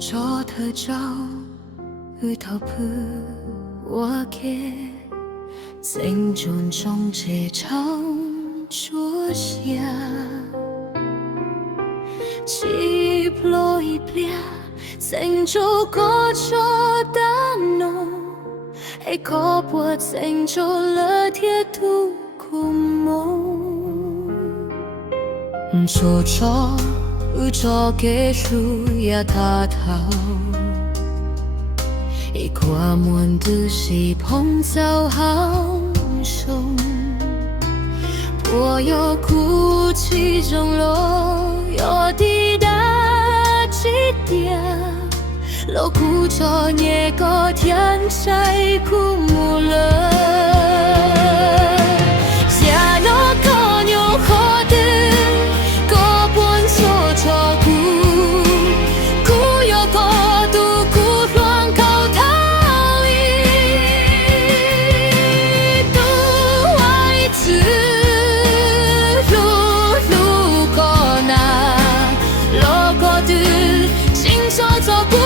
找特找遇到不我给心中中这场着下起落一边心中过着的浓还可不心中了铁土苦梦做着做给树呀他头一挂满的是碰遭好手我有哭泣中落有滴答几点老苦着你个天在苦木了下那个牛河的个本所着苦苦有个度苦乱高逃逸度爱子路路过那路过的心所着苦